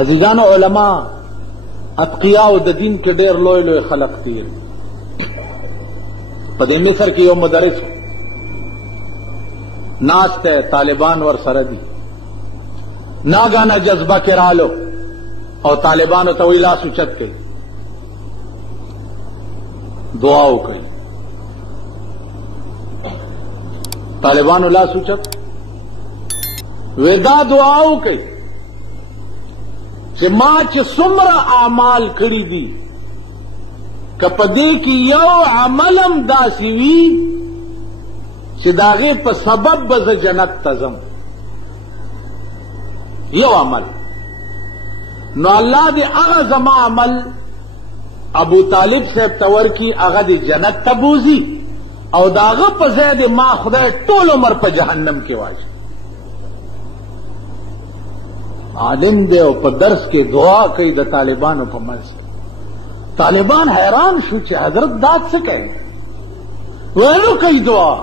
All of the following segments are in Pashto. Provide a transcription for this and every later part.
عزیزانو علماء اتقیاء د دین کې ډېر لوی لوی خلق تیر په دې مصر کې یو مدرس ناست ہے طالبان ور سره دي ناګانه جذبه کې رالو او طالبانو ته وی لاس اوچت کړي دعا وکړي طالبانو لاس اوچت ودا دعا وکړي چې ما چې څومره اعمال کړي دي که په دې کې یو عملم داسې وي چې د هغې په سبب به زه جنت ته ځم یو عمل نو الله دې هغه زما عمل ابو طالب صاحب ته ورکي هغه دې جنت ته بوځي او د هغه په ځای دې ما خدای ټول عمر په جهنم کې واچوي عالم دے او په درس کې دعا کوي د طالبانو په منځ کې طالبان حیران شو چې حضرت داد څه کوي ویلو کوي دعا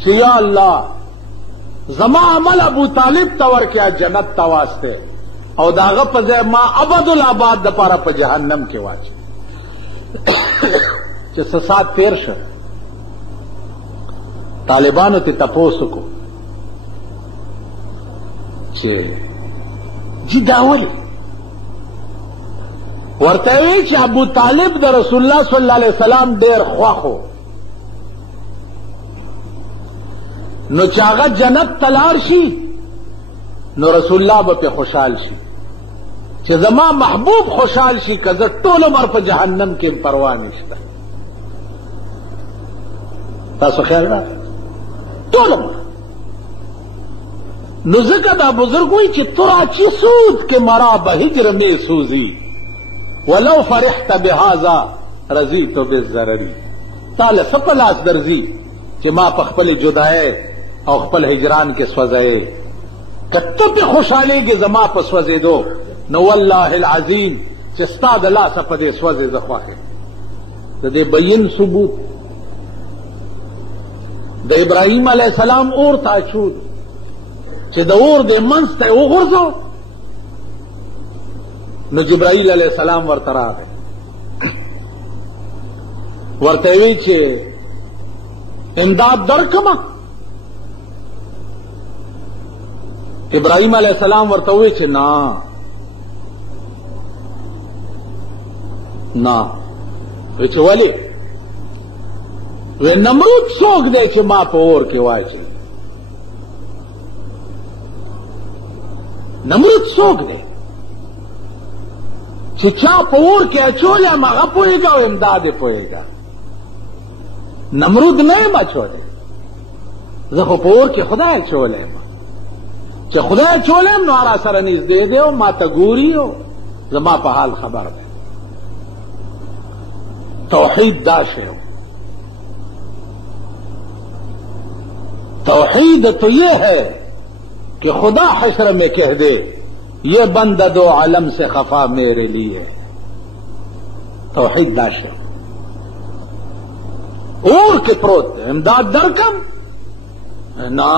چې یا الله زما عمل ابو طالب ته ورکړه جنت ته واسطه او د هغه په ځای ما ابدالآباد دپاره په جهنم کې واچوي چې څه سات تېر شه طالبانو ته تپوس وکړو چې جی داولی ورته وی چې ابو طالب د رسول الله صلی الله علیه وسلم ډېر خوښ نو چې هغه جنت ته لاړ شي نو رسول الله به پې خوشحال شي چې زما محبوب خوشحال شي که زه ټول عمر په جهنم کې پروا نشته تاسو خیال راغی ټول عمر نو ذکر دا بزرگ ہوئی چی ترا چی سود کے مرا بہجر میں سوزی ولو فرحت بہذا رضیت بالضرری تال سپلاس درزی چی ما پخپل جدائے او خپل ہجران کے سوزائے کتو پہ خوشحالے گے زما پہ سوزے دو نو واللہ العظیم چی استاد اللہ سپدے سوزے زخواہ ہے دے بین ثبوت دا ابراہیم علیہ السلام اور تاچود چې د اور د منځ ته وغورځو نو جبرائیل علیہ السلام ورته راغی ورته وی چې امداد درکمه ابراہیم علیہ السلام ورته وی چې نه وی چې ولی وی نمرود څوک دی چې ما په اور کې واچي نمرود څوک دی چې چا په اور کې اچولی هم هغه پوهېږه او امداد یې پوهېږه نمرود نه یم اچولی زه خو په اور کې خدای اچولی یم چې خدای اچولی یم نو را سره نږدې دی او ما ته ګوري او زما په حال خبر دی توحید دا شی توحید تو یہ ہے کہ خدا حشر میں کہہ دے یہ بندہ دو عالم سے خفا میرے لیے توحید داش اور کے پروت امداد درکم نا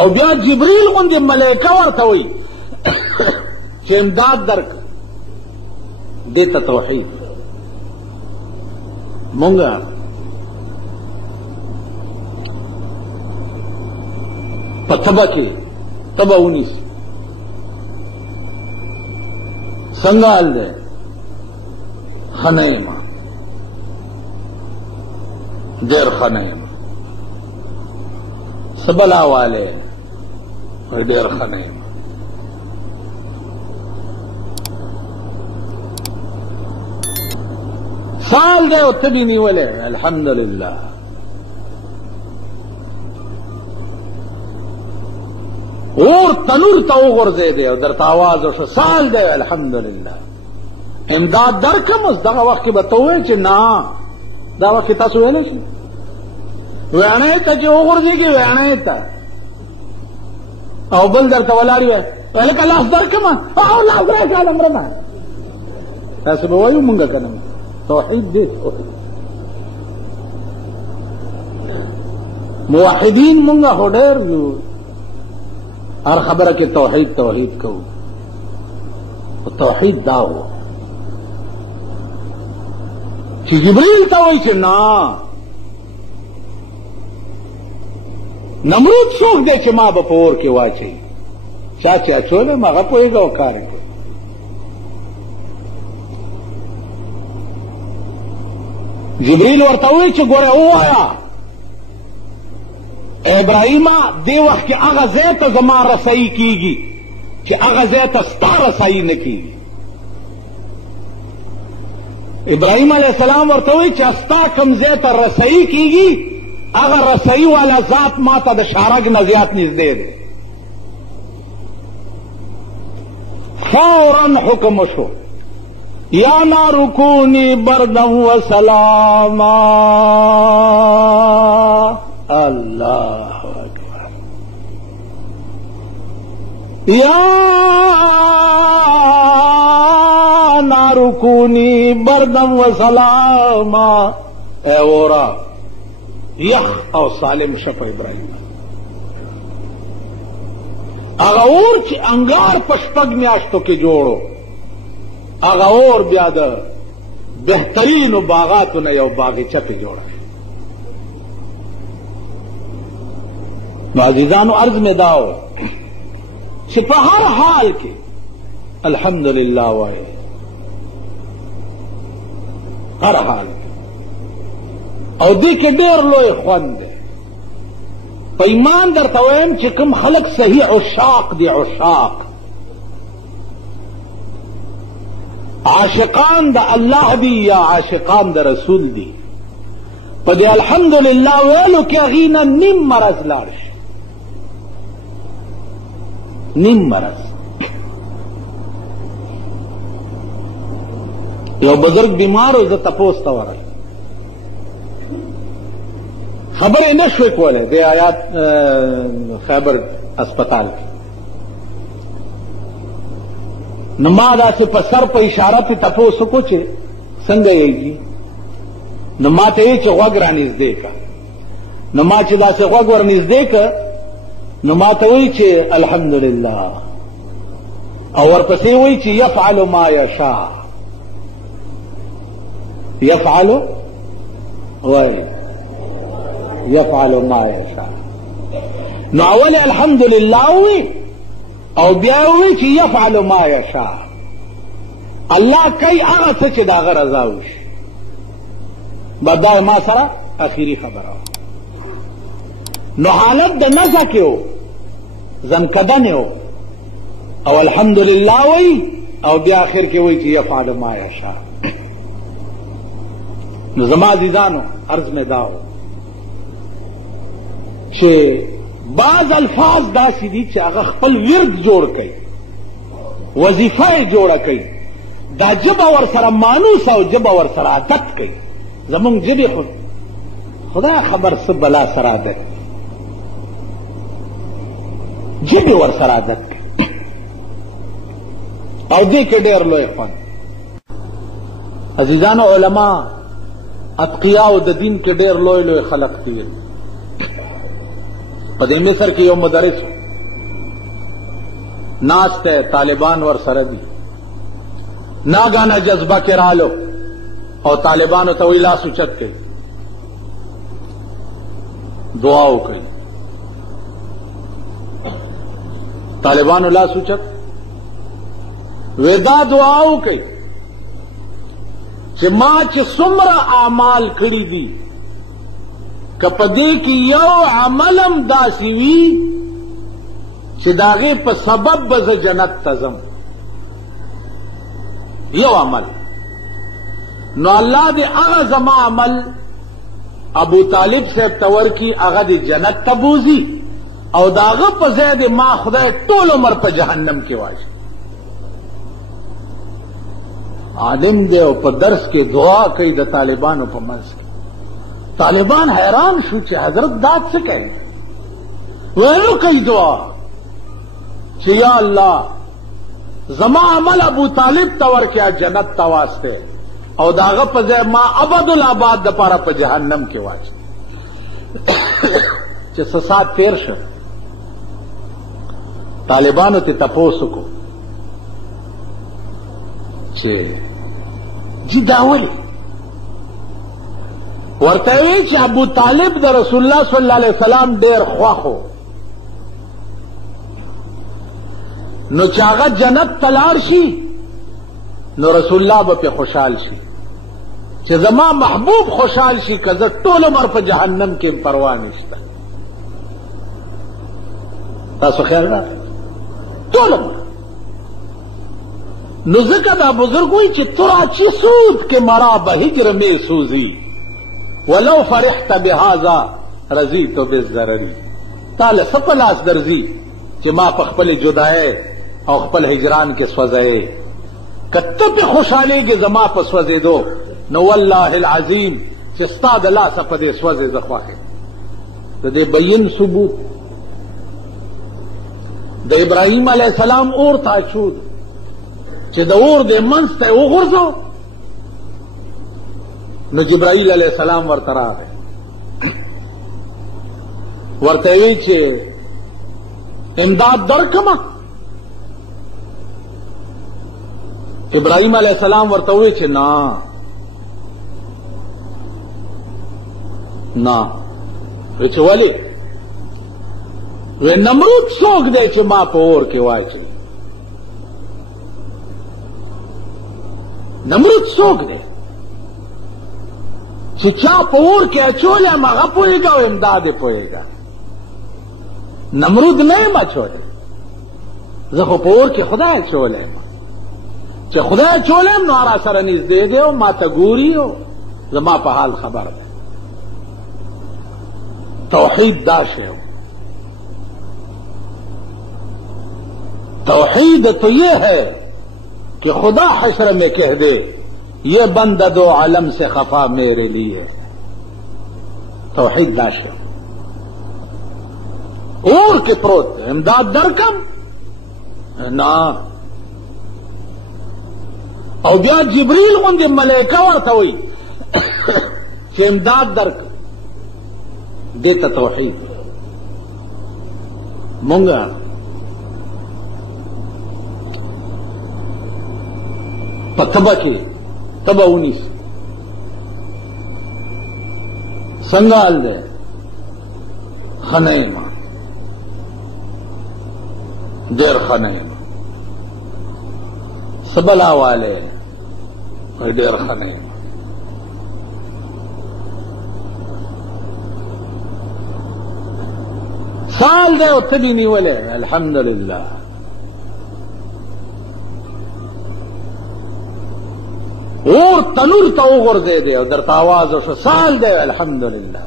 او بیا جبریل غوندې ملائکه ورته وی چې امداد درک دیتا توحید مونږه پتبا کی تبا انیس سنگال دے خنیما دیر خنیما سبلا والے دیر خنیما سال دے اتبی نیولے الحمدللہ اور تنور ته وغورځېدی او درته آواز وشو سال دی الحمدلله امداد درکم اوس دغه وخت کې به ته ووایې چې نه دا وخت کې تاسو ویلی شي ویڼۍ ته چې وغورځېږي ویڼۍ ته او بل درته ولاړ وی هلکه لاس درکمه او لاس راکړه مرمه تاسو به وایو مونږ که نه توحید دی موحدین مونږ خو ډېر یو ہر خبر کے توحید توحید کہو توحید دا ہو چې جبريل ته وایي چې نا نمرود څوک دی چې ما به په اور کې واچوي چا چې اچولی م هغه پوهېږه او کار یې کوي جبريل ورته وایي چې ګوره ووایه ابراهیمه دې وخت کې هغه ځای ته زما رسایي کېږي چې هغه ځای ته ستا رسایي نه کېږي ابراهیم علیہ السلام ورته وایي چې ستا کوم ځای ته رسایي کېږي هغه رسایي والا ذات ما ته د شارګ نه زیات نږدې دی فوراً حکم شو یا نار کونی بردا وسلاما اللہ اکبر یا نار کونی بردا وسلاما اے اورا یخ او سالم شپ ابراہیم اغا اور چی انگار پشپگ میاشتو کے جوڑو اغا اور بیا دا بہترین باغاتو نے یو باغیچہ پہ جوڑا نو عزیزانو عرض میں داو چی پا ہر حال کے الحمدللہ وائے ہر حال کے او دی کے دیر لوئے خوند دے پا ایمان در تویم چی کم خلق صحیح عشاق دی عشاق عاشقان دا اللہ دی یا عاشقان دا رسول دی پا دی الحمدللہ ویلو کہ اغینا نیم مرض لارش نیم مرض یو بزرگ بیمار ہو زتا پوستا ورل خبر نشوی کولے دے آیات خیبر اسپتال کی نما سے سر پہ اشارہ پہ تپو سکو چے سنگ گی نما تے غوگ را نزدے کا نما چے دا سے غوگ ور نزدے کا نما تے وہی چے الحمدللہ اور پسے وہی چے یفعل ما یشاء یفعل وہی یفعل ما یشاء نو اول الحمدللہ ہوئی او بیا ہوئی چی یفعل ما یشاء اللہ کئی آغا سچ داغ رضا ہوش بدائے ما سرا اخیری خبر ہو نو حالت دا نزا کے ہو زنکدن ہو او الحمدللہ ہوئی او بیا آخر کے ہوئی چی یفعل ما یشاء نو زما عزیزانو عرض میں داو چھے بعض الفاظ داسی دی چھے اگر خپل ورد جوڑ کئی وظیفہ جوڑا کئی دا جب اور سر مانوس او جب اور سر عادت کئی زمون جبی خدا خبر سب بلا سر عادت جبی اور سر عادت کئی او دی کے دیر لوئے خوان عزیزان علماء اتقیاء و دین کے دیر لوئے لوئے خلق دیر پدے مصر کی یو مدرس ناست ہے طالبان ور سردی ناگانا جذبہ کے رالو اور طالبان و طویلا سوچت کے دعاؤ کئی طالبان لا سوچت ویدا دعاؤ کئی چې ما چې څومره اعمال کړی دي کپدې کې یو عملم داسې وي چې داغه په سبب به جنت تزم یو عمل نو الله دې هغه زما عمل ابو طالب صاحب تور کی هغه دې جنت تبوزي او داغه په ځای دې ما خدای ټول عمر په جهنم کې واچي عالم دے او په درس کې دعا کوي د طالبانو په منځ کې طالبان حیران شو چې حضرت داد څه کوي ویلو کوي دعا چې یا الله زما عمل ابو طالب تور کې جنت تواسته او داغه په ځای ما ابد الاباد د پاره په جهنم کې واچي چې سات تیر شو طالبانو ته تپوس کو چې جی دا ولې ورته وی چې ابو طالب د رسول الله صلی الله علیه وسلم ډېر خوښو نو چې هغه جنت ته لاړ شي نو رسول الله به پې خوشحال شي چې زما محبوب خوشحال شي که زه ټول عمر په جهنم کې پروا نشته تاسو خیال راغی ټول عمر نو ځکه دا بزرګ وایي چې ترا چی سود کې مرا به هجر میں سوزی ولو فرحت بهذا رضیت بالضرر تاله څه په لاس درځي چې ما په خپل جدای او خپل هجران کې سوځئ کته په خوشحالېږي زما په سوځېدو نو والله العظیم چې ستا د لاسه په دې سوځې زه خوښ یم د دې بین ثبوت د ابراهیم علیه السلام اور ته اچود چې د اور د منځ ته یې وغورځو نو جبرائیل علیہ السلام ورته راغی ورته وی چې امداد درکمه ابراهیم علیہ السلام ورته وی چې نه وی چې ولی وی نمرود څوک دی چې ما په اور کې واچوي نمرود څوک دی چې چا په اور کې اچولی هم هغه پوهېږه او امداد یې پوهېږه نمرود نه یم اچولی زه خو په اور کې خدای اچولی یم چې خدای اچولی یم نو را سره نږدې دی او ما ته ګوري او زما په حال خبر دی توحید دا شی توحید تو یہ ہے کہ خدا حشر میں کہہ دے یہ بندہ دو عالم سے خفا میرے لیے توحید داشت اور کے پروت امداد درکم نا او بیا جبریل غوندې ملائکه ورته وایي چې امداد درکم دې ته توحید مونږه په تبه کې تبه ونیس څنګه حال دی ښه نه یم ډېر ښه نه یم څه بلا والی ډېر ښه نه یم سال دی او ته دې نیولی الحمدلله اور تنور ته وغورځېدی او درته آواز وشو سال دی الحمدلله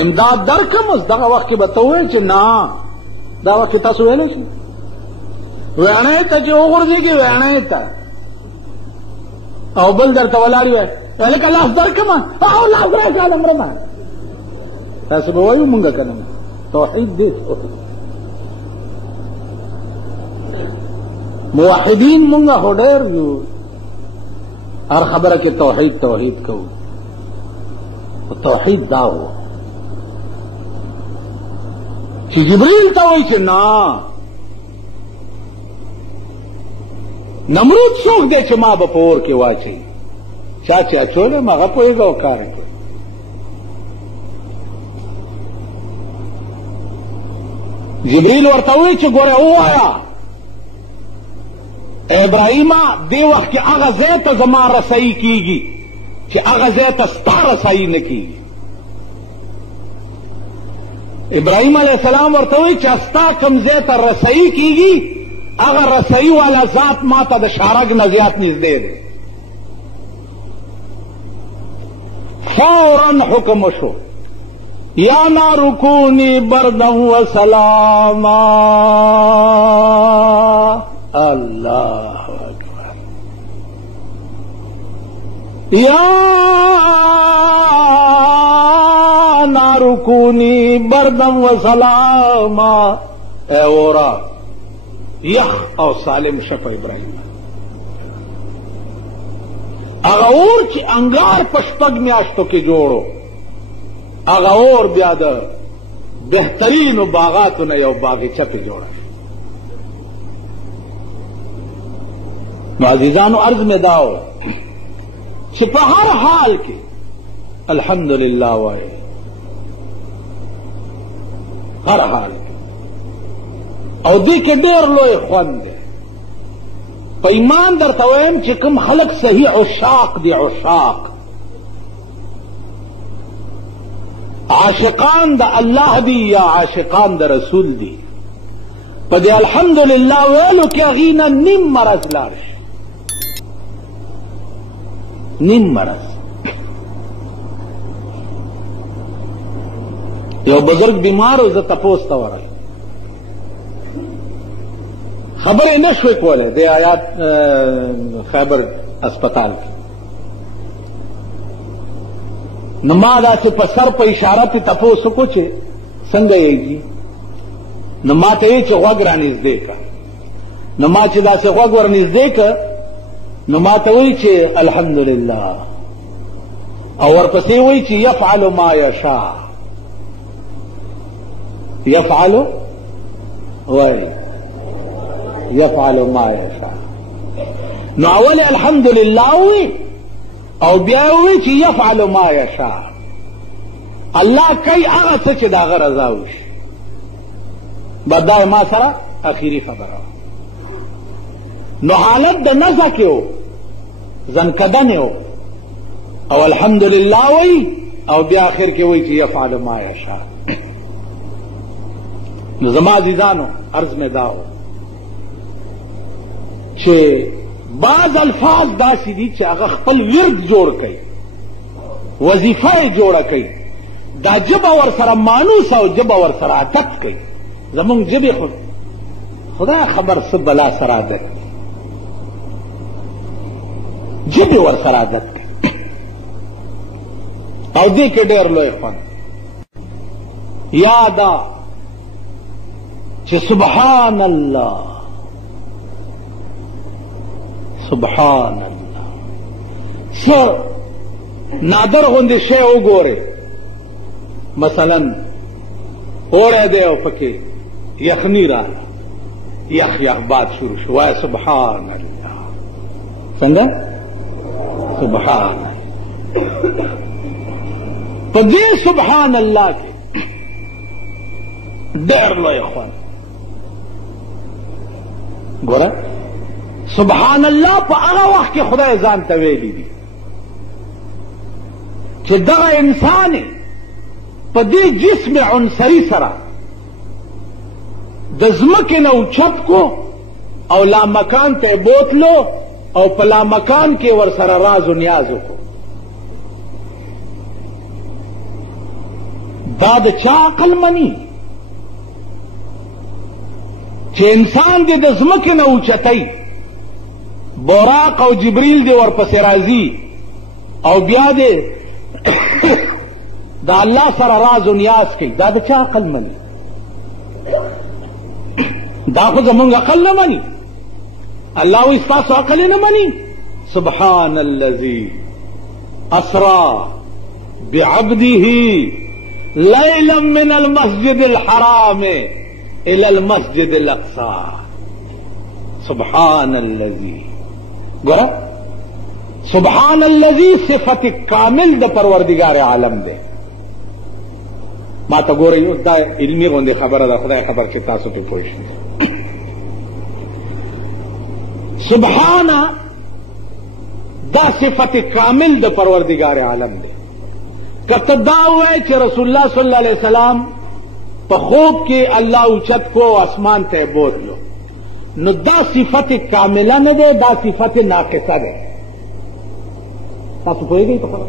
امداد درکم اوس دغه وخت کې به ته ووایې چې نه دا وخت کې تاسو ویلی شو ویڼۍ ته چې وغورځېږي ویڼۍ ته او بل درته ولاړ وی هلکه لاس درکمه او لاس راکړه مرمه تاسو به وایو مونږ که نه توحید دی موحدین مونږ خو ډېر یو ہر خبر کہ توحید توحید کو توحید دا ہو کہ جبریل تا وہی کہ نا نمرود سوکھ دے چما بپور کے واچی چاچا چولے مغا پوئے گا کار کے جبریل ورتا ہوئی چھ گورے او آیا ابراہیم دے وقت کی اغا زیت زما رسائی کی گی کہ اغا زیت ستا رسائی نہ کی گی ابراہیم علیہ السلام ورتوئی چستا کم زیت رسائی کی گی اغا رسائی والا ذات ماتا دا شارگ نزیات نیز دے دے فوراً حکم شو یا نار کونی بردن و سلاما اللہ اکبر یا نار کونی بردم و سلاما اے اورا یخ او سالم شف ابراہیم اگا اور چی انگار پشپگ میاشتو کے جوڑو اگا اور بیاد بہترین باغاتو نے یو باغچہ پہ جوڑا نو عزیزانو عرض میں داو چې په هر حال کې الحمدللہ وائے، ہر حال او دی کے ډیر لوی خوند دی. په ایمان درته وایم چې کوم خلق صحیح عشاق دی، عشاق عاشقان د الله دی یا عاشقان د رسول دی، په دې الحمدللہ ویلو کې هغې نه نیم مرض لاړ شي، نیم مرض. یو بزرگ بیمار و زه تپوس ته ورغی، خبرې نه شوې کولی د آیات خیبر اسپتال کې. نو ما داسې په سر په اشاره پې تپوس وکړو چې څنګه یې، نو ما ته ویې چې غوږ را نږدې کړه. نو ما چې داسې غوږ ور نږدې کړه نو ما ته وایي چې الحمدللہ، او ورپسې وایي چې یفعل ما یشاء، یفعل وایي یفعل ما یشاء. نو اول الحمدللہ وی او بیا وی چې یفعل ما یشاء، الله کوي هغه څه چې د هغه رضا وشي. بدای ما سره اخیری خبره. نو حالت د نزا کې و، زنکدن و، او الحمدللہ وی او بیا آخر کې وی چې یفعل ما یشاء. نو زما عزیزانو عرض میں داو چې بعض الفاظ داسې دي چې هغه خپل ورد جوړ کړي، وظیفه یې جوړه کړي، دا ژبه ورسره مانوس او ژبه ورسره عادت کړي. زمونږ ژبې خدای خبر څه بلا سره عادت کړي، ژبې ورسره عادت کړي، او دې کې ډېر لوی خوند. یا دا چې سبحان الله سبحان الله، څه نادر غوندې شی وګورئ، مثلا اوړی دی او پکې یخني راغله، یخ یخ باد شروع شو، وایه سبحان الله. څنګه سبحان الله. په دې سبحان الله کې ډېر لوی خوند. ګوره سبحان الله په هغه وخت کې خدای ځان ته ویلي دي چې دغه انسان په دې جسم عنصري سره د ځمکې نه اوچت کو او لامکان ته بوتلو او په لامکان کې ورسره راز و نیاز وکړو. دا د چا عقل مني چې انسان دې د ځمکې نه اوچتی، براق او جبریل دې ورپسې راځي او بیا دې د الله سره راز و نیاز کوي. دا د چا عقل مني؟ دا خو زمونږ عقل نه مني. الله وایي ستاسو عقل یې نه مني. سبحان الذي اسرا بعبده ليلا من المسجد الحرام الى المسجد الاقصى. سبحان الذي، گورا سبحان الذي صفت کامل د پروردگار عالم دے. ما تا گورا یو دا علمی غوندی خبر دا، خدای خبر چی تاسو تو پوشن. سبحان دا صفت کامل د پروردگار عالم دے. کتا دا ہوئے چی رسول اللہ صلی اللہ علیہ وسلم پا خوب کے اللہ اوچت کو اسمان تے بوت لو، نو دا صفت کاملہ نہ دے، دا صفت ناقصہ دے. تاسو پوئی گئی تو خبر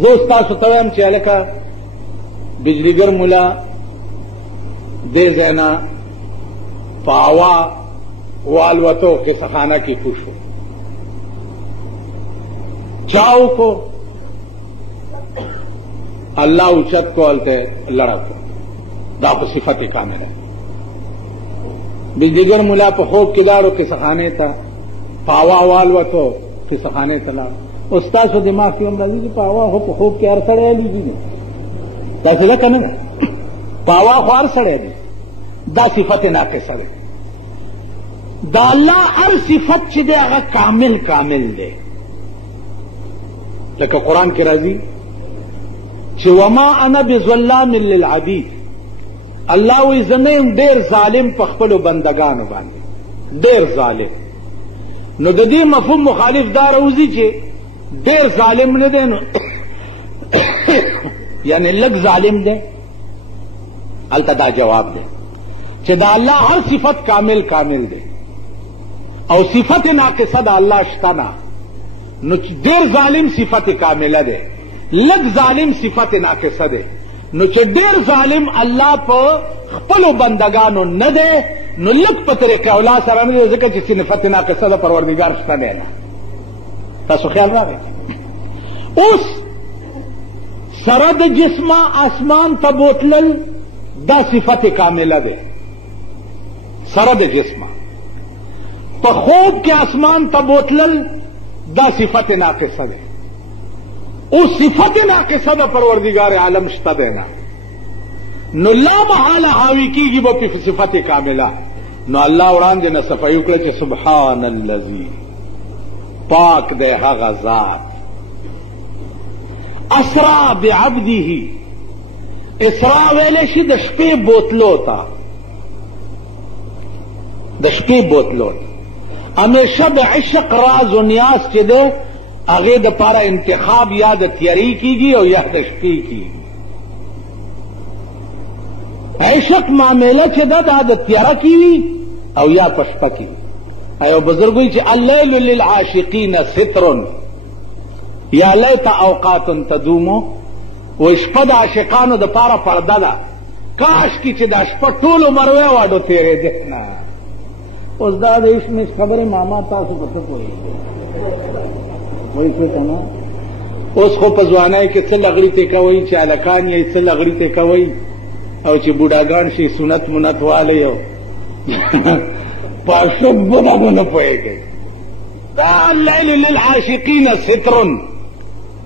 زو تاسو تویم چی لکا بجلیگر ملا دے زینا پاوا والوتو قصہ خانہ کی خوش ہو، چاو کو اللہ اوچت کو التے لڑا کو، دا پا صفت کامل ہے. بجلیگر ملا پا خوب کدارو قصہ خانے تا پاوا والوتو قصہ خانے تا لڑا. استاد و دماغ کی عمر عزیزی پاوا ہو پا خوب کے ار سڑے علی جی نے دا سدہ کنن پاوا خو ار سڑے دی، دا صفت ناقصہ دے. دا اللہ ہر صفت چی دے اگر کامل کامل دے لکہ قرآن کے راضی چی وما انا بظلام للعبید اللہ وی زمین دیر ظالم پخپلو بندگانو باندے دیر ظالم نو دا دی مفہوم مخالف دا روزی چی دیر ظالم نے دے نو یعنی لگ ظالم دے التدا جواب دے چی دا اللہ ہر صفت کامل کامل دے او صفت ناقصہ دا اللہ شتنا نو دیر ظالم صفت کاملہ دے لگ ظالم صفت ناقصہ دے نو چی دیر ظالم اللہ پا خپلو بندگانو ندے نو لگ پتر قولا سرانی دے ذکر چی صفت ناقصہ دا پروردگار شتا دینا تاسو خیال را گئے اس سرد جسمہ آسمان تا بوتلل دا صفت کاملہ دے سرد جسمہ پا خوب کے آسمان تا بوتلل دا صفت ناقصہ دے اس صفت ناقصہ دا پروردگار عالم شتا دینا نو لا محال حاوی کی گی وہ صفت کاملہ نو اللہ وران جے نصفائی اکڑے چے سبحان اللذی پاک دے حق ذات اسرا بعبدی ہی اسرا ویلے شی دشپے بوتلو تا دشپے بوتلو تا ہمیشہ دا عشق راز و نیاز چے دے آگے دا پارا انتخاب یا دا تیاری کی گی اور یا دشپی کی گی عشق معاملہ چے دا دا تیارہ کی گی اور یا پشپا کی ایو بزرگوی چے اللیل للعاشقین سترن یا لیتا اوقات تدومو و اشپد عاشقانو دا پارا پردہ دا کاش کی چے دا اشپد طول مروے واڈو تیرے دیکھنا اس دا اس میں اس خبر ماما تاسو پتہ کوئی وہی کوئی کہنا اس کو پزوانا ہے کہ چل اغڑی تے کوئی چالکان یا چل اغڑی تے کوئی او چی بوڑاگان شی سنت منت والے ہو پاسو بنا نہ پوئے گئے دا اللیل للعاشقین سترن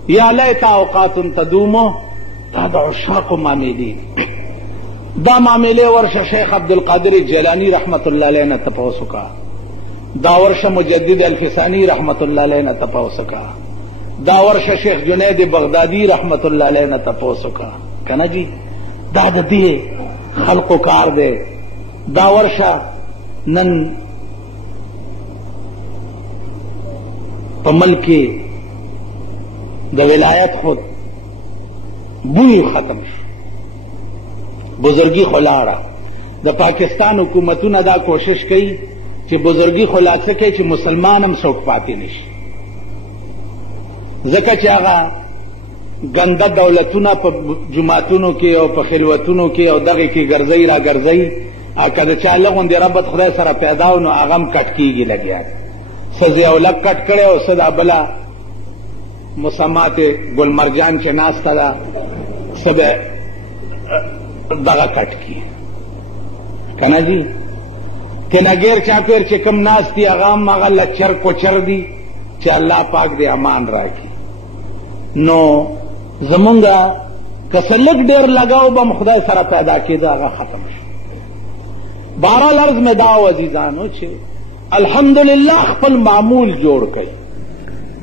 یا لیتا اوقات تدومو دا عشاق معاملین دا معاملے ورش شیخ عبدالقادر جیلانی رحمت اللہ علیہ نے تپوسکا دا ورش مجدد الفسانی رحمت اللہ علیہ نے تپوسکا دا ورش شیخ جنید بغدادی رحمت اللہ علیہ نے تپوسکا کہنا جی دا دیے خلق و کار دے دا ورش نن پمل کے دا ولایت خود بوئی ختم شو بزرگی خلاڑا دا پاکستان حکومتوں دا کوشش کی کہ بزرگی خلا سکے کہ مسلمان ہم سوک پاتی نش زکا چاہا گندا دولتوں پا جماعتوں کے اور پا خلوتوں کے اور دغی کی گرزئی را گرزئی کدا چالغون دی ربط خدای سره پیداو نو اغم کٹ کیږي لګیا سزی اولک کٹ کړي او صدا بلا مسمات گل مرجان چې ناس تا سب دغه کٹ کی کنا جی تنګیر چا پیر چې کم ناس دی اغام مغه لچر کو چر دی چې الله پاک دې امان راکړي نو زمونږه کسلک ډیر لگاو بم خدای سره پیدا کېدا هغه ختم شو بہرحال عرض میں داو عزیزانو چھے الحمدللہ خپل معمول جوڑ کئی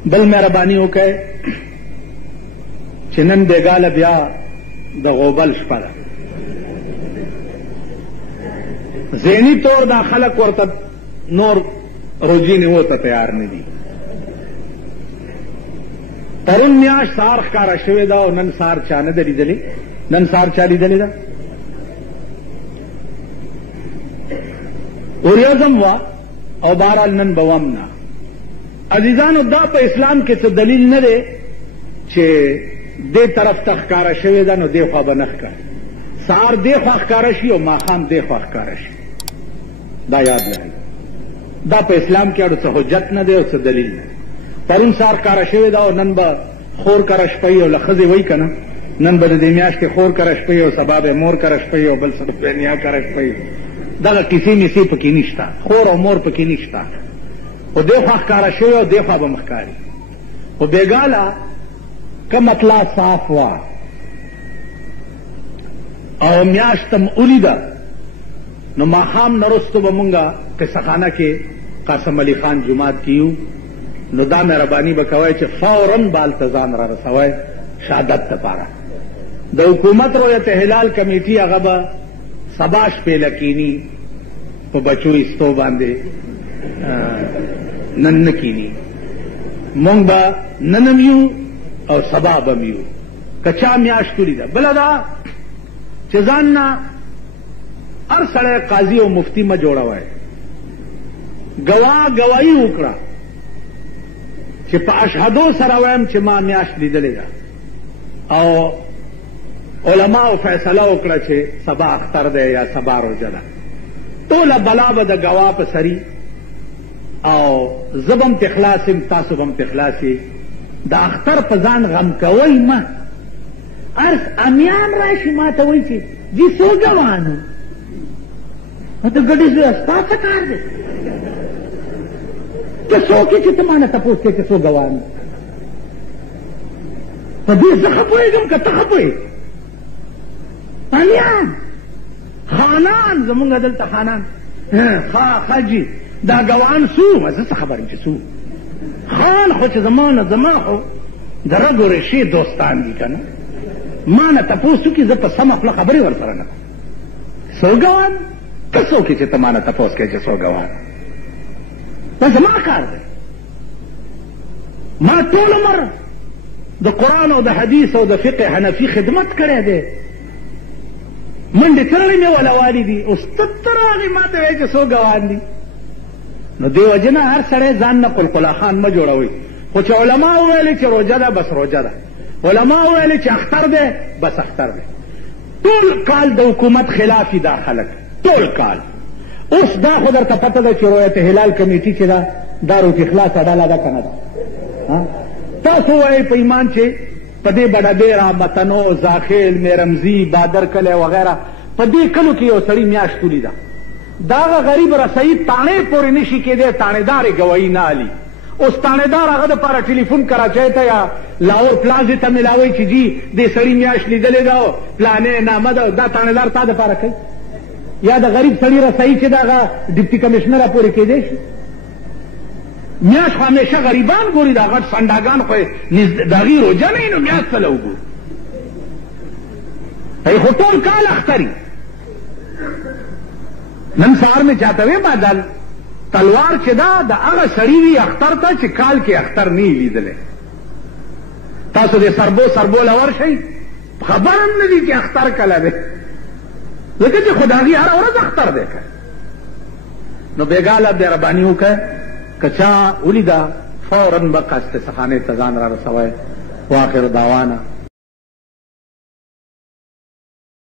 بل مہربانی ہو کئی چنن بیگال بیا دا غوبل شپلا ذہنی طور دا خلق ورطا نور روجینی ہوتا تیار نہیں دی ترون میاش سار خکارا شوی دا و نن سار چاند لی دلی نن سار چالی دلی دا اوریازم وا او بہرحال نن بوامنا عزیزانو دا پا اسلام کے تو دلیل نہ دے چھے دے طرف تخکارا شوی دا نو دے خواہ بنخ کار سار دے خواہ خکارا شی او ماخام دے خواہ خکارا شی دا یاد لگئی دا پا اسلام کے اڑو سا حجت نہ دے او سا دلیل نہ ترون سار کارا شوی دا او نن با خور کرش پئی او لخذی وی کنا نن با دیمیاش کے خور کرش پئی او سباب مور کرش پئی او بل سبب نیا کرش پئی دغه کسی نسی پکی نشتا خور او مور پکی نشتا او دیخوا خکارا شوی او دیخوا بمخکاری او بیگالا کم اطلاع صاف وا او میاشتم اولی دا نو ماخام نرستو به مونږه قصه خانه کې قاسم علی خان جماعت کیو نو دا مهرباني به کوئ چې فوراً بالتزان را رسوئ شهادت دپاره د حکومت رویت هلال کمیټي هغه به سبا شپې لکینی په بچو ایستو باندې نن نه کینی مونږ به ننم یو او سبا به م یو که چا میاشت کړې ده بله دا چې ځان نه هر سړی قاضي او مفتی مه جوړوئ گواهی وکړه چې په اشهدو سره وایم چې ما میاشت لیدلې ده او علماء فیصله وکړه چې سبا اختر دی یا سبا روژه ده ټوله بلا به د ګواه په سري او زه به م پې خلاص یم تاسو به م پې خلاص یې د اختر په ځان غم کوئ مه ارس امیان راشي ما ته وایي چې جی څو ګوانو ته ګډې زویه ستا څه کار دی ته څوک یې چې ته ما نه تپوس کوې چې څو ګوانو په دې زه ښه پوهېږم که ته ښه پوهېږې امیان خانان زمونږ دلته خانان خاجي دا ګوان سو زه څه خبر یم چې سو خان خو چې زما نه زما خو د رګ و ریشې دوستان دي که نه ما نه تپوس وکړي زه په سمه خوله خبرې ورسره نه کوم څو ګوان ته څوک یې چې ته ما نه تپوس کوې چې څو ګوان دا زما کار دی ما ټول عمر د قرآن او د حدیث او د فقه حنفي خدمت کړی دی منډې تړلې مې ولوالي دي اوس ته راغې ما ته وایې چې څو ګوان دي نو دې وجې نه هر سړی ځان نه قلقلا خان مه جوړوئ خو چې علما وویلې چې روژه ده بس روژه ده علما وویلې چې اختر دی بس اختر دی ټول کال د حکومت خلافي دا خلک ټول کال اوس دا خو درته پته ده چې رویت هلال کمیټي چې ده دا روټي خلاصه ډله ده که نه ده تاسو وایئ په ایمان چې په دې بډهبیره متنو زاخیل میرمزي بادر کلی وغیره په دې کلو کې یو سړي میاشت تولی ده د هغه غریب رسۍ تاڼې پورې نشي کېدی تاڼېدارې ګواهي نه الي اوس تاڼېدار هغه دپاره ټلیفون کراچۍ ته یا لاهور پلازې ته میلاوئ چې جي دې سړي میاشت لیدلې ده پلانې نامه ده دا تاڼېدار تا دپاره کوي یا د غریب سړي رسۍ چې د هغه ډپټي کمیشنره پورې کېدی شي میاشت خو همیشه غریبان ګوري دا غټ سنډاګان خو د هغې روژه نه وي نو میاشت څه له وګوري ای خو ټول کال اختر نن سهار مې چاته وې بدل تلوار چې دا د هغه سړي وي اختر ته چې کال کې اختر نه وي لیدلی تاسو دې سربو له ورشئ خبر هم نه دي چې اختر کله دی ځکه چې خو د هغې هره ورځ اختر دی که نو بېګاله مهرباني وکړه که چا ولیده فوراً به قصد خانې ته ځان را رسوئ واخر دعوانا